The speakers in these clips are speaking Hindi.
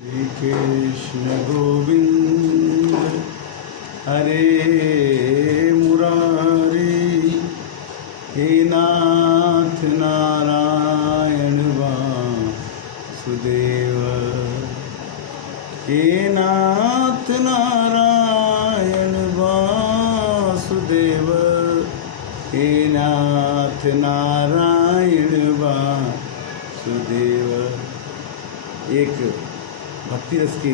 श्री कृष्ण गोविंद हरे मुरारी, हे नाथ नारायण वासुदेव, हे नाथ नारायण वासुदेव, हे नाथ नारायण वासुदेव। एक भक्ति रस के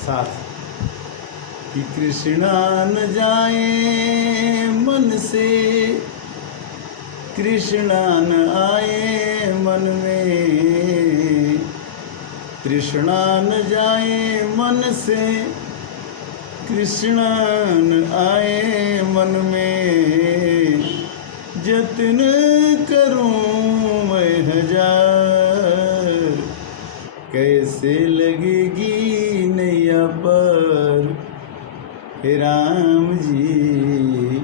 साथ कि कृष्णा न जाए मन से, कृष्णा न आए मन में, कृष्णा न जाए मन से, कृष्णा न आए मन में, जतन करूं मैं हजार, कैसे लगेगी नैया पर, हे राम जी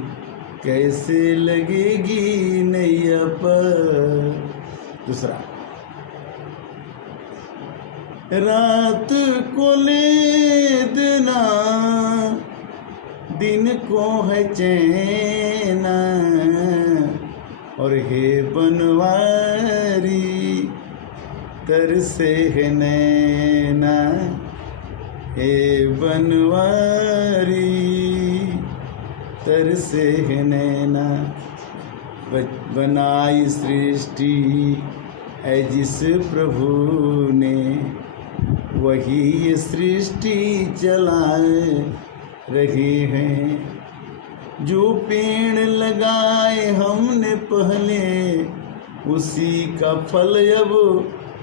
कैसे लगेगी नैया पर। दूसरा, रात को ले देना, दिन को है चैना, और हे बनवारी तरसे है नैना, हे बनवारी तरसे है नैना। बनाई सृष्टि है जिस प्रभु ने, वही ये सृष्टि चलाए रहे हैं। जो पेड़ लगाए हमने पहले, उसी का फल अब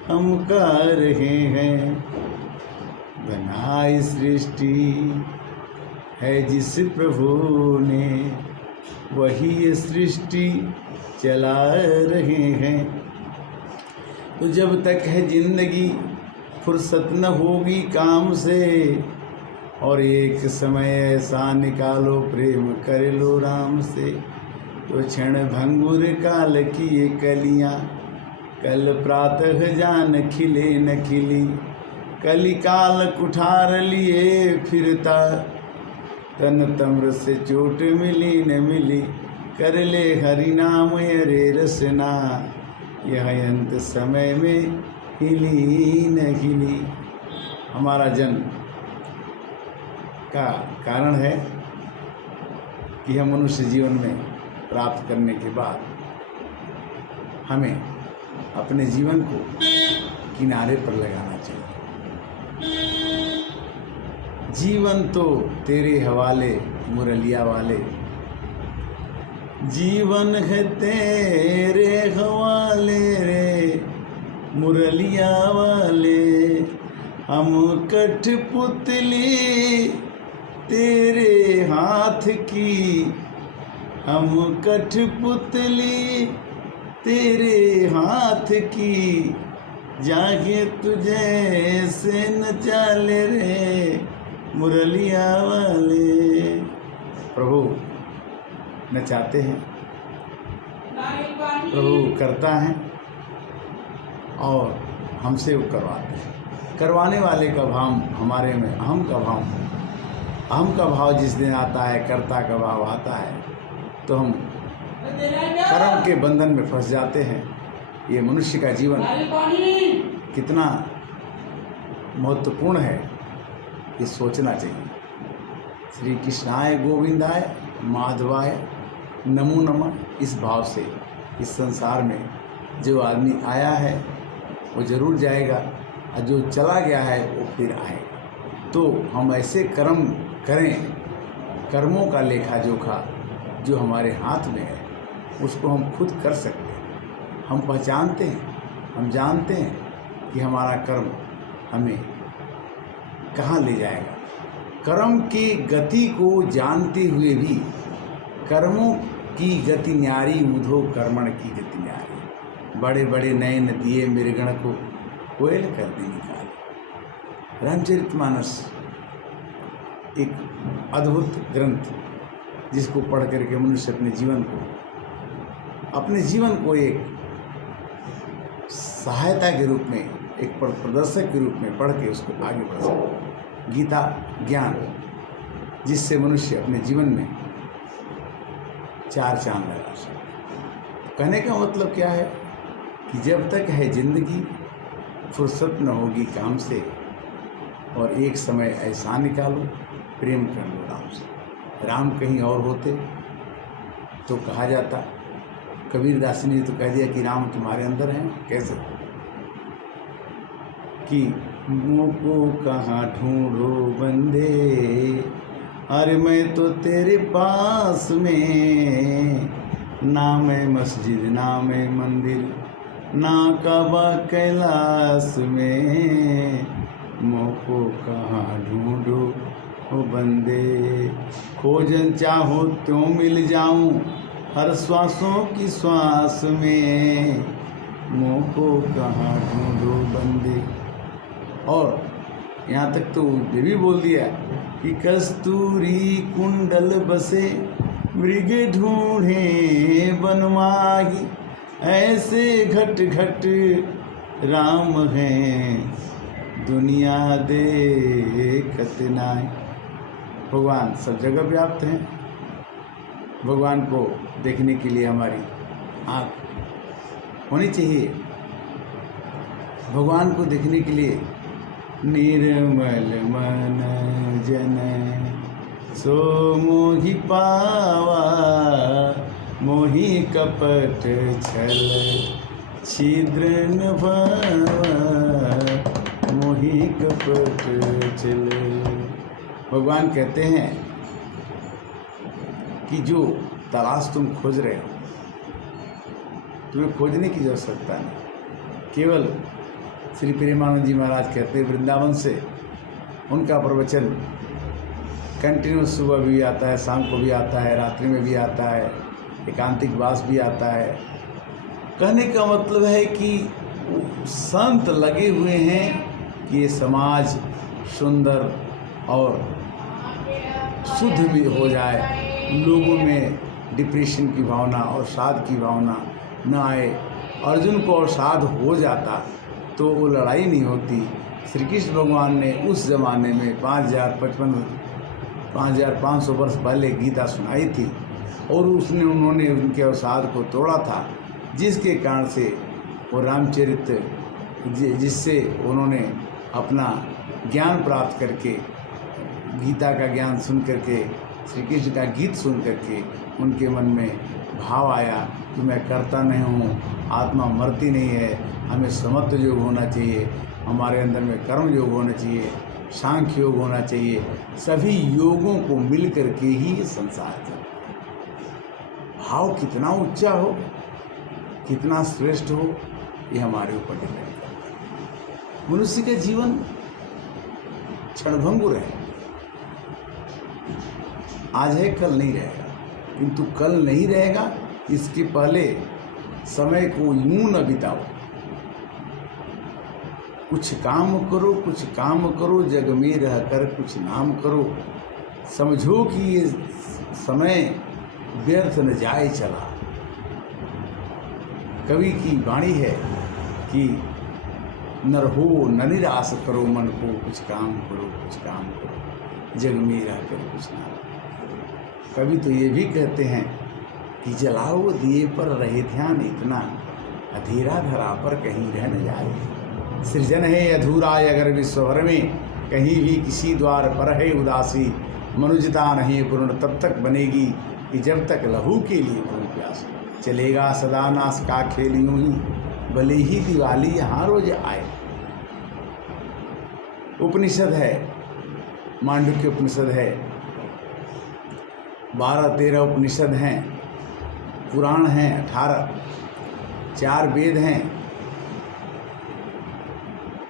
हम खा रहे हैं। बनाई सृष्टि है जिस प्रभु ने, वही ये सृष्टि चला रहे हैं। तो जब तक है जिंदगी फुर्सत न होगी काम से, और एक समय ऐसा निकालो प्रेम कर लो राम से। तो क्षण भंगुर काल की ये कलियाँ, कल प्रातः जान खिले न खिली, कलिकाल कुठार लिए फिरता, तन तम्र से चोट मिली न मिली, कर ले हरि नाम अरे रसना, यह अंत समय में हिली न हिली। हमारा जन्म का कारण है कि हम मनुष्य जीवन में प्राप्त करने के बाद हमें अपने जीवन को किनारे पर लगाना चाहिए। जीवन तो तेरे हवाले मुरलिया वाले, जीवन है तेरे हवाले रे मुरलिया वाले, हम कठपुतली तेरे हाथ की, हम कठपुतली तेरे हाथ की, जागे तुझे से नचा ले रे मुरलिया वाले। प्रभु नचाते हैं, प्रभु करता है और हमसे वो करवाते हैं। करवाने वाले का भाव हमारे में अहम का भाव, अहम का भाव जिस दिन आता है, कर्ता का भाव आता है, तो हम कर्म के बंधन में फंस जाते हैं। ये मनुष्य का जीवन कितना महत्वपूर्ण है, ये सोचना चाहिए। श्री कृष्णाय गोविंदाय माधवाय नमो नमः, इस भाव से इस संसार में जो आदमी आया है वो जरूर जाएगा, और जो चला गया है वो फिर आएगा। तो हम ऐसे कर्म करें, कर्मों का लेखा जोखा जो हमारे हाथ में है उसको हम खुद कर सकते हैं। हम पहचानते हैं, हम जानते हैं कि हमारा कर्म हमें कहाँ ले जाएगा। कर्म की गति को जानते हुए भी, कर्मों की गति न्यारी उधो कर्मण की गति न्यारी, बड़े बड़े नयन दिए मृगण को कोयल कर दे निकाल। रामचरितमानस एक अद्भुत ग्रंथ, जिसको पढ़ करके मनुष्य अपने जीवन को एक सहायता के रूप में एक प्रदर्शक के रूप में पढ़ के उसको आगे बढ़ सकते। गीता ज्ञान जिससे मनुष्य अपने जीवन में 4 चांद लगा सके। कहने का मतलब क्या है कि जब तक है जिंदगी फुर्सत न होगी काम से, और एक समय ऐसा निकालो प्रेम कर लो राम से। राम कहीं और होते तो कहा जाता, कबीरदास ने तो कह दिया कि राम तुम्हारे अंदर हैं। कैसे कि मोको कहाँ ढूंढो बंदे, अरे मैं तो तेरे पास में, ना मैं मस्जिद ना मैं मंदिर, ना काबा कैलाश में, मोको कहाँ ढूंढो ओ बंदे। खोजन चाहो त्यों मिल जाऊं हर श्वासों की श्वास में, मोको कहाँ ढूंढो बंदे। और यहाँ तक तो ये भी बोल दिया कि कस्तूरी कुंडल बसे मृग ढूंढे बनमाही, ऐसे घट घट राम हैं दुनिया देखत नाई। भगवान सब जगह व्याप्त हैं। भगवान को देखने के लिए हमारी आँख होनी चाहिए। भगवान को देखने के लिए निर्मल मन जन सो मोहि पावा, मोहि कपट छल छिद्र न भावा, मोहि कपट छल। भगवान कहते हैं कि जो तलाश तुम खोज रहे हो, तुम्हें खोजने की आवश्यकता नहीं। केवल श्री प्रेमानंद जी महाराज कहते हैं वृंदावन से उनका प्रवचन कंटिन्यूस सुबह भी आता है, शाम को भी आता है, रात्रि में भी आता है, एकांतिक वास भी आता है। कहने का मतलब है कि संत लगे हुए हैं कि ये समाज सुंदर और शुद्ध भी हो जाए, लोगों में डिप्रेशन की भावना और साध की भावना न आए। अर्जुन को अवसाद हो जाता तो वो लड़ाई नहीं होती। श्री कृष्ण भगवान ने उस ज़माने में 5500 वर्ष पहले गीता सुनाई थी, और उन्होंने उनके अवसाद को तोड़ा था, जिसके कारण से वो रामचरित, जिससे उन्होंने अपना ज्ञान प्राप्त करके, गीता का ज्ञान सुन करके, श्री कृष्ण का गीत सुन करके उनके मन में भाव आया कि मैं करता नहीं हूँ, आत्मा मरती नहीं है, हमें समत्व योग होना चाहिए, हमारे अंदर में कर्म योग होना चाहिए, सांख्य योग होना चाहिए। सभी योगों को मिल करके ही ये संसार चलता है। भाव कितना ऊंचा हो, कितना श्रेष्ठ हो, ये हमारे ऊपर डिपेंड करता है। मनुष्य का जीवन क्षणभंगुर है, आज है कल नहीं रहेगा, किंतु कल नहीं रहेगा इसके पहले समय को यूं न बिताओ। कुछ काम करो, कुछ काम करो, जग में रहकर कुछ नाम करो, समझो कि ये समय व्यर्थ न जाए चला। कवि की वाणी है कि नर हो न निराश करो मन को, कुछ काम करो, कुछ काम करो, जग में रहकर कुछ नाम। कवि तो ये भी कहते हैं कि जलाओ दिए पर रहे ध्यान इतना, अधीरा धरा पर कहीं रह न जाए। सृजन है अधूरा अगर विश्व भर में, कहीं भी किसी द्वार पर है उदासी। मनुजता नहीं पूर्ण तब तक बनेगी कि जब तक लहू के लिए पूर्ण प्यास। चलेगा सदा नाश का खेल यूं ही, भले ही दिवाली यहाँ रोज आए। उपनिषद है, मांडुक्य उपनिषद है, 12-13 उपनिषद हैं, पुराण हैं 18, 4 वेद हैं।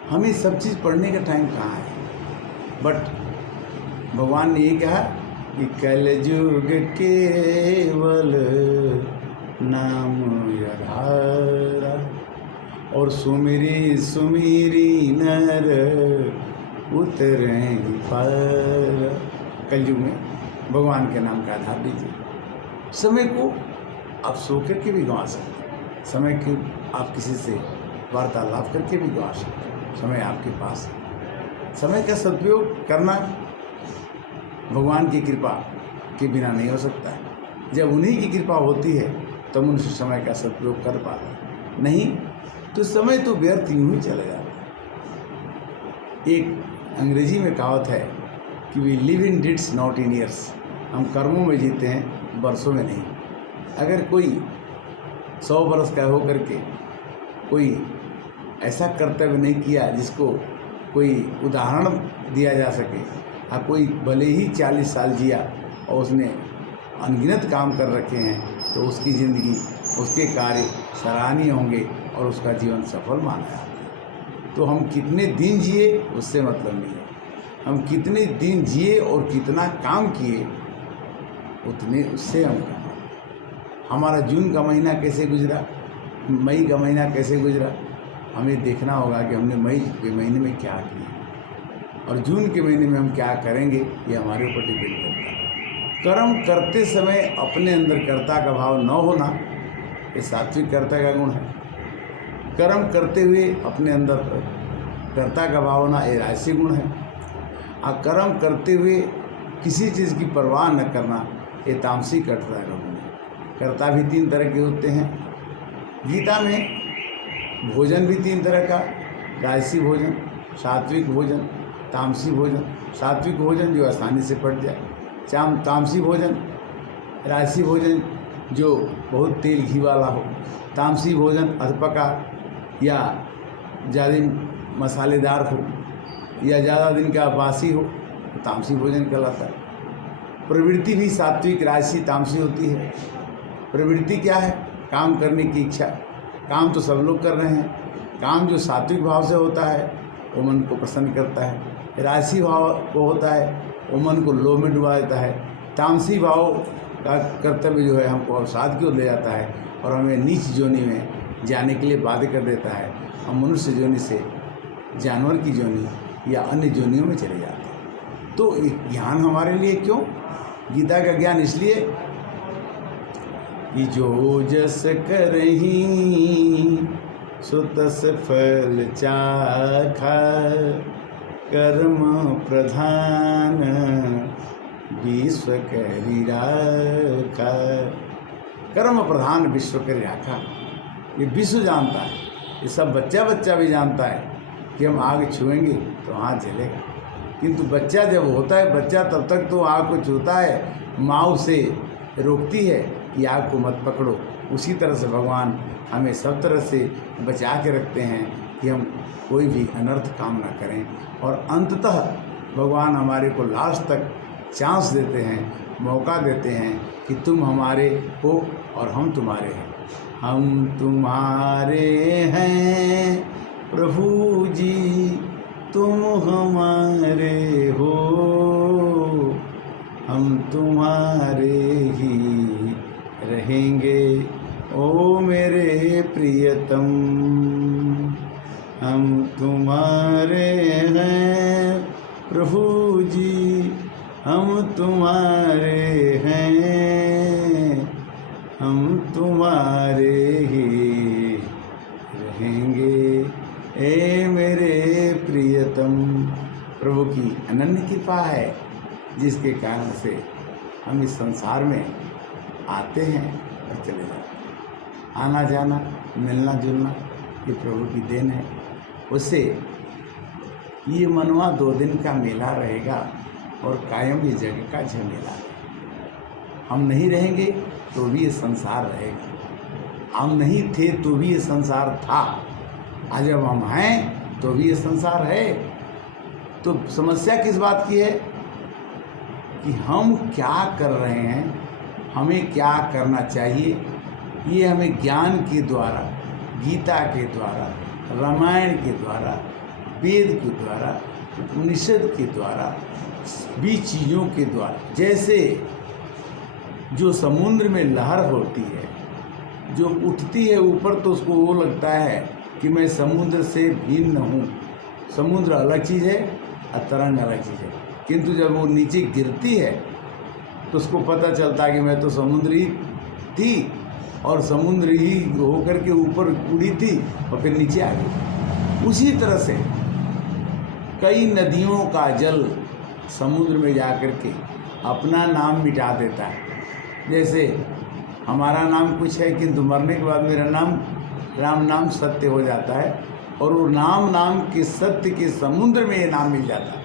हमें सब चीज़ पढ़ने का टाइम कहाँ है? बट भगवान ने ये कहा कि कलयुग केवल नाम आधारा, और सुमिरी सुमिरी नर उतरेंगे पार। कलयुग में भगवान के नाम का आधार दीजिए। समय को आप सो करके भी गंवा सकते हैं, समय को आप किसी से वार्तालाप करके भी गंवा सकते हैं। समय आपके पास है। समय का सदुपयोग करना भगवान की कृपा के बिना नहीं हो सकता है। जब उन्हीं की कृपा होती है तो मनुष्य समय का सदुपयोग कर पाता है, नहीं तो समय तो व्यर्थ यूं ही चला जाता है। एक अंग्रेजी में कहावत है कि we live in deeds not in years, हम कर्मों में जीते हैं, बरसों में नहीं। अगर कोई 100 बरस का हो करके कोई ऐसा कर्तव्य नहीं किया जिसको कोई उदाहरण दिया जा सके, कोई भले ही 40 साल जिया और उसने अनगिनत काम कर रखे हैं, तो उसकी ज़िंदगी, उसके कार्य सराहनीय होंगे और उसका जीवन सफल माना जाता है। तो हम कितने दिन जिए उससे मतलब नहीं है, हम कितने दिन जिए और कितना काम किए उतने उससे हम हमारा जून का महीना कैसे गुजरा, मई का महीना कैसे गुजरा, हमें देखना होगा कि हमने मई के महीने में क्या किया और जून के महीने में हम क्या करेंगे, ये हमारे ऊपर डिपेंड करता है। कर्म करते समय अपने अंदर कर्ता का भाव न होना, ये सात्विक कर्ता का गुण है। कर्म करते हुए अपने अंदर कर्ता का भाव होना, ये राजसिक गुण है। कर्म करते हुए किसी चीज़ की परवाह न करना, ये तामसिक कर्ता का गुण है। कर्ता भी 3 तरह के होते हैं। गीता में भोजन भी 3 तरह का, राजसी भोजन, सात्विक भोजन, तामसी भोजन। सात्विक भोजन जो आसानी से पच जाए, तामसी भोजन, राजसी भोजन जो बहुत तेल घी वाला हो, तामसी भोजन अधपका या ज़्यादा मसालेदार हो या ज़्यादा दिन का बासी हो, तो तामसी भोजन कहलाता है। प्रवृत्ति भी सात्विक, राजसी, तामसी होती है। प्रवृत्ति क्या है? काम करने की इच्छा। काम तो सब लोग कर रहे हैं। काम जो सात्विक भाव से होता है वो मन को प्रसन्न करता है। राजसी भाव को होता है वो मन को लोभ में डुबा देता है। तामसी भाव का कर्तव्य जो है हमको अवसाद की ओर ले जाता है और हमें नीच जोनी में जाने के लिए बाध्य कर देता है। हम मनुष्य जोनी से जानवर की जोनी या अन्य जोनियों में चले जाते हैं। तो ज्ञान हमारे लिए क्यों? गीता का ज्ञान इसलिए कि जो जस करही सो तस फल चाखा, कर्म प्रधान विश्व करि राखा। कर्म प्रधान विश्व करि राखा, ये विश्व जानता है, ये सब बच्चा भी जानता है कि हम आग छुएंगे तो हाथ जलेगा। किंतु बच्चा जब होता है, बच्चा तब तक तो आग को छूता है, माँ उसे रोकती है कि आग को मत पकड़ो। उसी तरह से भगवान हमें सब तरह से बचा के रखते हैं कि हम कोई भी अनर्थ काम ना करें। और अंततः भगवान हमारे को लास्ट तक चांस देते हैं, मौका देते हैं कि तुम हमारे हो और हम तुम्हारे हैं। हम तुम्हारे हैं प्रभु जी, तुम हमारे हो, हम तुम्हारे ही रहेंगे ओ मेरे प्रियतम। हम तुम्हारे हैं प्रभु जी, हम तुम्हारे हैं, हम तुम्हारे ही रहेंगे ए मेरे प्रियतम। प्रभु की अनन्य कृपा है जिसके कारण से हम इस संसार में आते हैं और चले जाते हैं। आना जाना, मिलना जुलना ये प्रभु की देन है। उससे ये मनवा 2 दिन का मेला रहेगा और कायम ये जगह का झमेला है। हम नहीं रहेंगे तो भी ये संसार रहेगा, हम नहीं थे तो भी ये संसार था, आज जब हम हैं तो भी ये संसार है। तो समस्या किस बात की है कि हम क्या कर रहे हैं, हमें क्या करना चाहिए। ये हमें ज्ञान के द्वारा, गीता के द्वारा, रामायण के द्वारा, वेद के द्वारा, उपनिषद के द्वारा, भी चीज़ों के द्वारा, जैसे जो समुद्र में लहर होती है, जो उठती है ऊपर तो उसको वो लगता है कि मैं समुद्र से भिन्न हूँ। समुद्र अलग चीज़ है और तरंग अलग चीज़ है, किंतु जब वो नीचे गिरती है तो उसको पता चलता है कि मैं तो समुद्र ही थी और समुद्र ही होकर के ऊपर उड़ी थी और फिर नीचे आ गई। उसी तरह से कई नदियों का जल समुद्र में जा कर के अपना नाम मिटा देता है। जैसे हमारा नाम कुछ है किंतु मरने के बाद मेरा नाम राम नाम सत्य हो जाता है, और वो नाम के सत्य के समुद्र में ये नाम मिल जाता है,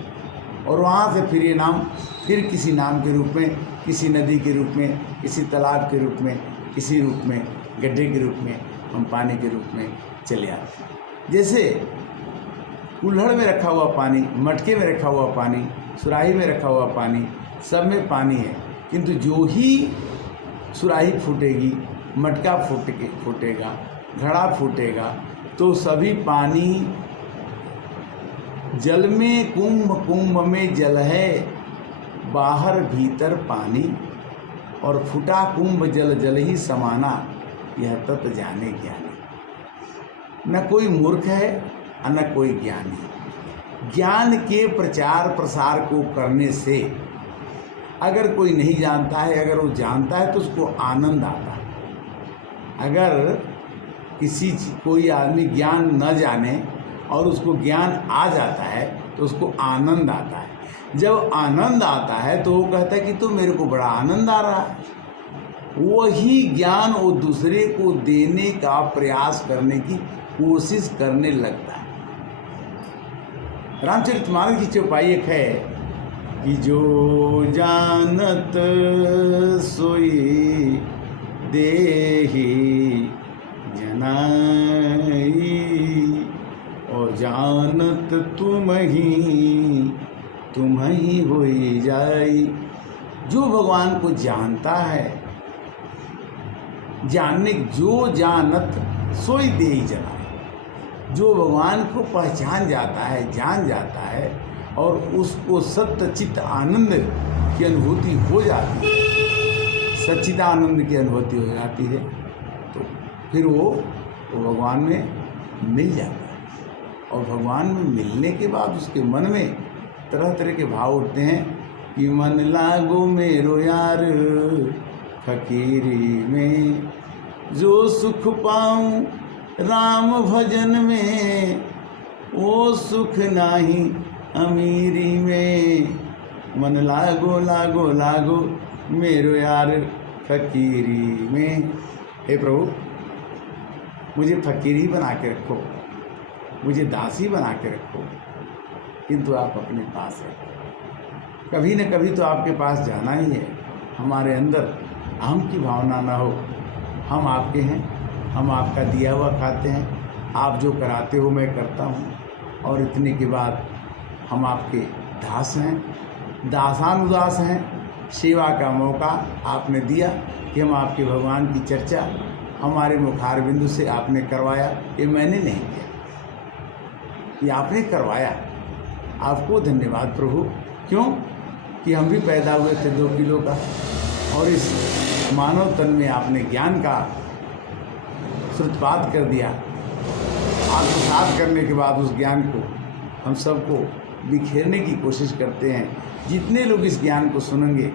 और वहाँ से फिर ये नाम फिर किसी नाम के रूप में, किसी नदी के रूप में, किसी तालाब के रूप में, किसी रूप में, गड्ढे के रूप में, हम पानी के रूप में चले आते हैं। जैसे कुल्हड़ में रखा हुआ पानी, मटके में रखा हुआ पानी, सुराही में रखा हुआ पानी, सब में पानी है, किंतु जो ही सुराही फूटेगी, मटका फूटेगा, घड़ा फूटेगा, तो सभी पानी जल में कुंभ में जल है, बाहर भीतर पानी, और फूटा कुंभ जल जल ही समाना, यह तत् जाने ज्ञानी। न कोई मूर्ख है और न कोई ज्ञानी। ज्ञान के प्रचार प्रसार को करने से अगर कोई नहीं जानता है, अगर वो जानता है तो उसको आनंद आता है। अगर कोई आदमी ज्ञान न जाने और उसको ज्ञान आ जाता है तो उसको आनंद आता है। जब आनंद आता है तो वो कहता है कि तो मेरे को बड़ा आनंद आ रहा है। वही ज्ञान वो दूसरे को देने का प्रयास करने की कोशिश करने लगता है। रामचरितमानस की चौपाई एक है कि जो जानत सोई देहि जनाई, और जानत तुम ही होई जाई। जो भगवान को जानता है, जो जानत सोई देहि जनाई, जो भगवान को पहचान जाता है, जान जाता है, और उसको सत्य चित्त आनंद की अनुभूति हो जाती है, सच्चिदानंद की अनुभूति हो जाती है, तो फिर वो भगवान में मिल जाता है। और भगवान में मिलने के बाद उसके मन में तरह तरह के भाव उठते हैं कि मन लागो मेरो यार फकीरी में, जो सुख पाऊं राम भजन में, वो सुख नाही अमीरी में। मन लागो लागो लागो मेरो यार फकीरी में। हे प्रभु, मुझे फकीरी बना के रखो, मुझे दासी बना के रखो, किंतु आप अपने पास रखो। कभी न कभी तो आपके पास जाना ही है। हमारे अंदर अहम की भावना ना हो। हम आपके हैं, हम आपका दिया हुआ खाते हैं, आप जो कराते हो मैं करता हूँ, और इतने के बाद हम आपके दास हैं, दासानुदास हैं। सेवा का मौका आपने दिया कि हम आपके भगवान की चर्चा हमारे मुखार बिंदु से आपने करवाया। ये मैंने नहीं किया, ये आपने करवाया। आपको धन्यवाद प्रभु। क्यों कि हम भी पैदा हुए थे 2 किलो का, और इस मानव तन में आपने ज्ञान का सूत्रपात कर दिया। आत्मसात करने के बाद उस ज्ञान को हम सबको बिखेरने की कोशिश करते हैं। जितने लोग इस ज्ञान को सुनेंगे,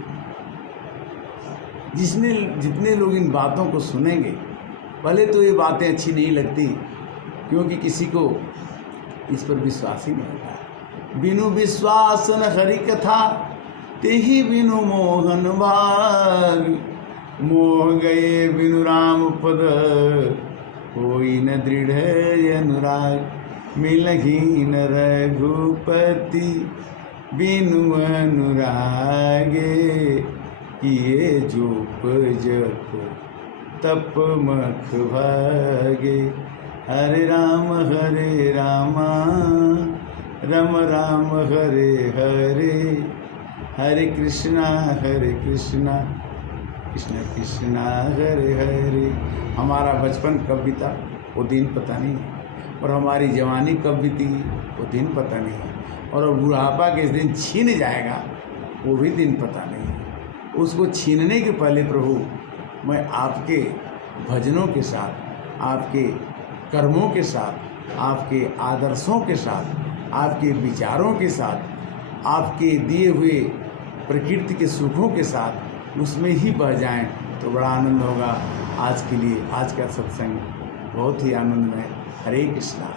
जितने लोग इन बातों को सुनेंगे, भले तो ये बातें अच्छी नहीं लगती, क्योंकि किसी को इस पर विश्वास ही नहीं होता। बिनु विश्वास न हरि कथा, तेहि बिनु मोहन भाग। मोह गए बिनु राम पद, कोई न दृढ़ अनुराग। मिलहि न रघुपति, बिनु अनुरागे। किए जूप जप तप मख भागे। हरे राम राम राम हरे हरे। हरे कृष्णा कृष्ण कृष्णा हरे हरे। हमारा बचपन कब बीता वो दिन पता नहीं है, और हमारी जवानी कब बीती वो दिन पता नहीं है, और बुढ़ापा किस दिन छीन जाएगा वो भी दिन पता नहीं है। उसको छीनने के पहले प्रभु, मैं आपके भजनों के साथ, आपके कर्मों के साथ, आपके आदर्शों के साथ, आपके विचारों के साथ, आपके दिए हुए प्रकृति के सुखों के साथ उसमें ही बह जाएं तो बड़ा आनंद होगा। आज के लिए आज का सत्संग बहुत ही आनंदमय। हरे कृष्णा।